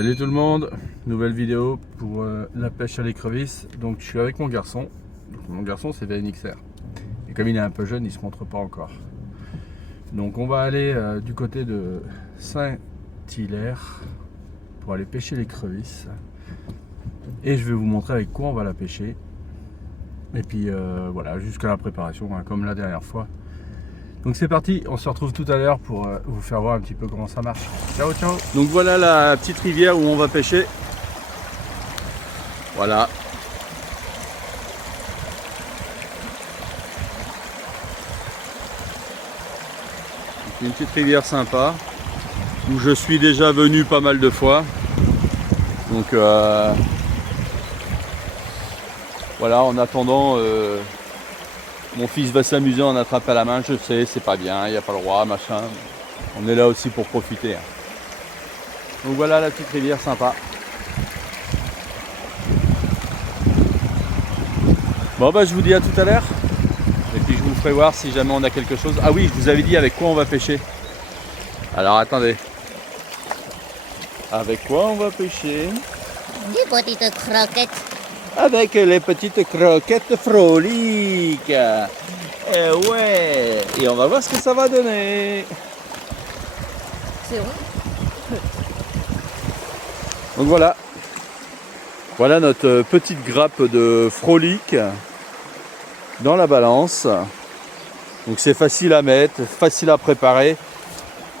Salut tout le monde, nouvelle vidéo pour la pêche à l'écrevisse. Donc je suis avec mon garçon. Donc, mon garçon c'est VNXR. Et comme il est un peu jeune, il se montre pas encore. Donc on va aller du côté de Saint-Hilaire pour aller pêcher l'écrevisse. Et je vais vous montrer avec quoi on va la pêcher. Et puis voilà, jusqu'à la préparation, hein, comme la dernière fois. Donc c'est parti, on se retrouve tout à l'heure pour vous faire voir un petit peu comment ça marche. Ciao ciao. Donc voilà la petite rivière où on va pêcher. Voilà. C'est une petite rivière sympa où je suis déjà venu pas mal de fois. Donc voilà, en attendant mon fils va s'amuser en attrape à la main, je sais, c'est pas bien, il n'y a pas le droit, machin. On est là aussi pour profiter. Donc voilà la petite rivière sympa. Bon bah je vous dis à tout à l'heure. Et puis je vous ferai voir si jamais on a quelque chose. Ah oui, je vous avais dit avec quoi on va pêcher. Alors attendez. Avec quoi on va pêcher? Des petites croquettes. Avec les petites croquettes froliques. Eh ouais. Et on va voir ce que ça va donner. C'est vrai. Donc voilà. Voilà notre petite grappe de froliques dans la balance. Donc c'est facile à mettre, facile à préparer.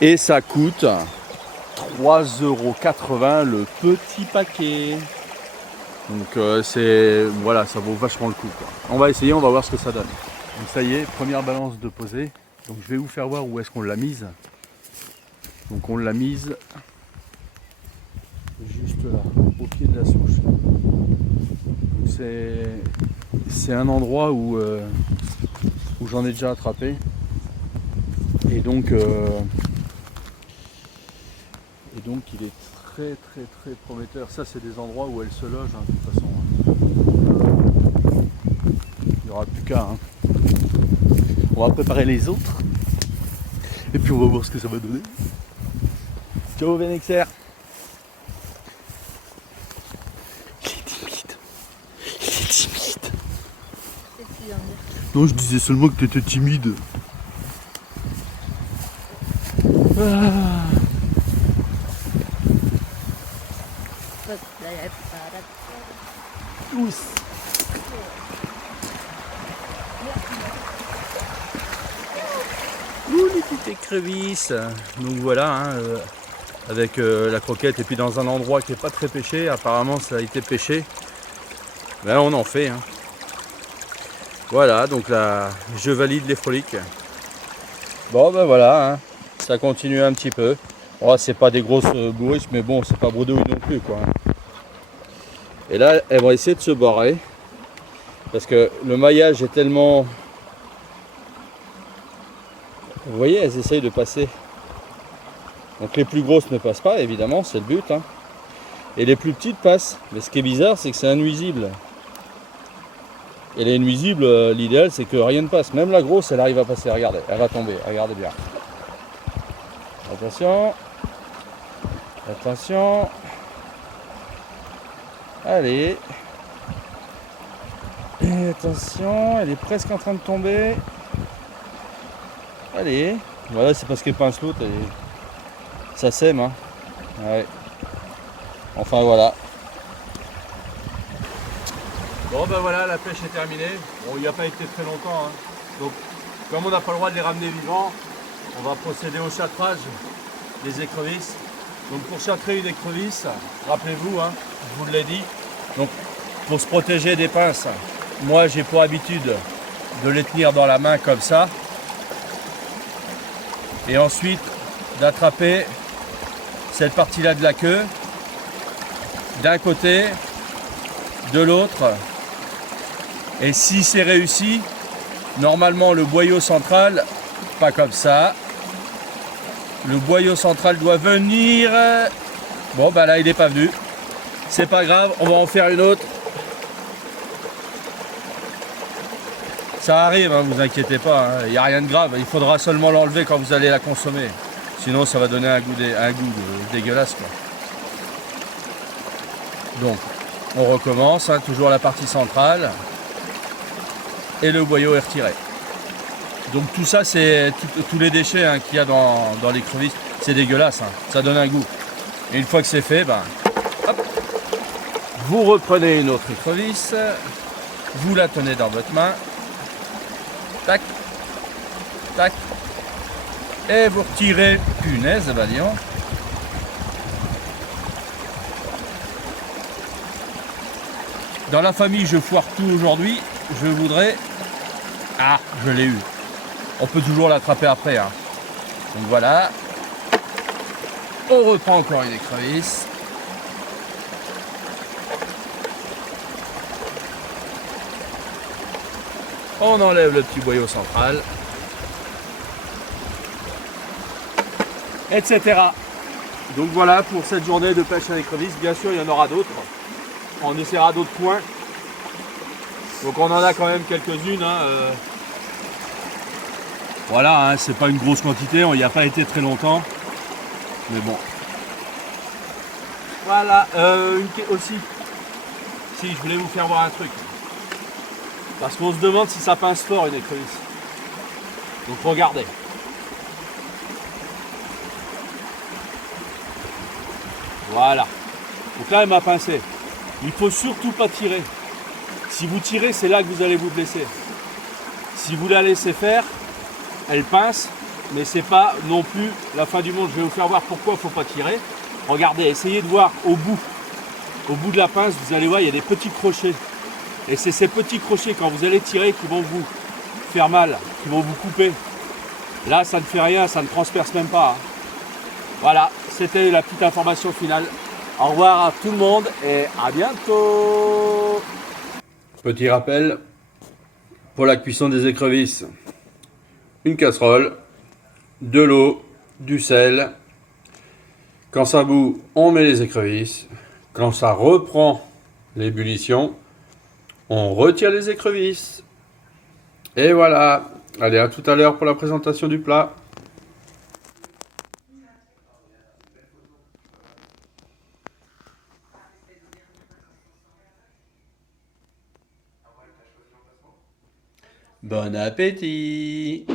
Et ça coûte 3,80 € le petit paquet. Donc c'est voilà, ça vaut vachement le coup, quoi. On va essayer, on va voir ce que ça donne. Donc ça y est, première balance de posée. Donc je vais vous faire voir où est-ce qu'on l'a mise. Donc on l'a mise juste là, au pied de la souche. C'est un endroit où j'en ai déjà attrapé. Et donc il est très prometteur. Ça c'est des endroits où elle se loge, hein, de toute façon. Il n'y aura plus qu'à. Hein. On va préparer les autres. Et puis on va voir ce que ça va donner. Ciao VNXR. Il est timide. Non, je disais seulement que tu étais timide. Ah. Tous. Les petites écrevisses. Donc voilà, hein, avec la croquette et puis dans un endroit qui n'est pas très pêché. Apparemment ça a été pêché. Ben on en fait. Hein. Voilà, donc là je valide les froliques. Bon ben voilà, hein, ça continue un petit peu. Oh, c'est pas des grosses bourriches, mais bon, c'est pas bredouille non plus, quoi. Et là, elles vont essayer de se barrer. Parce que le maillage est tellement... Vous voyez, elles essayent de passer. Donc les plus grosses ne passent pas, évidemment, c'est le but. Hein. Et les plus petites passent. Mais ce qui est bizarre, c'est que c'est innuisible. Et les nuisibles, l'idéal, c'est que rien ne passe. Même la grosse, elle arrive à passer. Regardez, elle va tomber. Regardez bien. Attention. Attention. Allez. Et attention, elle est presque en train de tomber. Allez. Voilà, c'est parce qu'elle pince l'autre. Ça sème. Hein. Ouais. Enfin voilà. Bon ben voilà, la pêche est terminée. Bon, il n'y a pas été très longtemps. Hein. Donc, comme on n'a pas le droit de les ramener vivants, on va procéder au châtrage des écrevisses. Donc pour châtrer une écrevisse, rappelez-vous, hein, je vous l'ai dit, donc pour se protéger des pinces, moi j'ai pour habitude de les tenir dans la main comme ça. Et ensuite d'attraper cette partie-là de la queue, d'un côté, de l'autre. Et si c'est réussi, normalement le boyau central, pas comme ça. Le boyau central doit venir. Bon bah là il n'est pas venu. C'est pas grave, on va en faire une autre. Ça arrive, hein, vous inquiétez pas, il n'y a rien de grave. Il faudra seulement l'enlever quand vous allez la consommer. Sinon ça va donner un goût dégueulasse, quoi. Donc on recommence, hein, toujours la partie centrale. Et le boyau est retiré. Donc tout ça, c'est tous les déchets, hein, qu'il y a dans l'écrevisse. C'est dégueulasse, hein, ça donne un goût. Et une fois que c'est fait, ben, hop, vous reprenez une autre écrevisse, vous la tenez dans votre main, tac, tac, et vous retirez, punaise, bah disons. Dans la famille, je foire tout aujourd'hui, je voudrais... Ah, je l'ai eu. On peut toujours l'attraper après, hein. Donc voilà. On reprend encore une écrevisse. On enlève le petit boyau central. Etc. Donc voilà pour cette journée de pêche à l'écrevisse. Bien sûr, il y en aura d'autres. On essaiera d'autres points. Donc on en a quand même quelques-unes, hein. Voilà, hein, c'est pas une grosse quantité, on n'y a pas été très longtemps. Mais bon. Voilà, aussi. Si, je voulais vous faire voir un truc. Parce qu'on se demande si ça pince fort une écrevisse. Donc regardez. Voilà. Donc là, elle m'a pincé. Il faut surtout pas tirer. Si vous tirez, c'est là que vous allez vous blesser. Si vous la laissez faire, elle pince, mais c'est pas non plus la fin du monde. Je vais vous faire voir pourquoi il ne faut pas tirer. Regardez, essayez de voir au bout de la pince, vous allez voir, il y a des petits crochets. Et c'est ces petits crochets, quand vous allez tirer, qui vont vous faire mal, qui vont vous couper. Là, ça ne fait rien, ça ne transperce même pas, hein. Voilà, c'était la petite information finale. Au revoir à tout le monde et à bientôt. Petit rappel pour la cuisson des écrevisses. Une casserole, de l'eau, du sel. Quand ça bout, on met les écrevisses. Quand ça reprend l'ébullition, on retire les écrevisses. Et voilà. Allez, à tout à l'heure pour la présentation du plat. Bon appétit!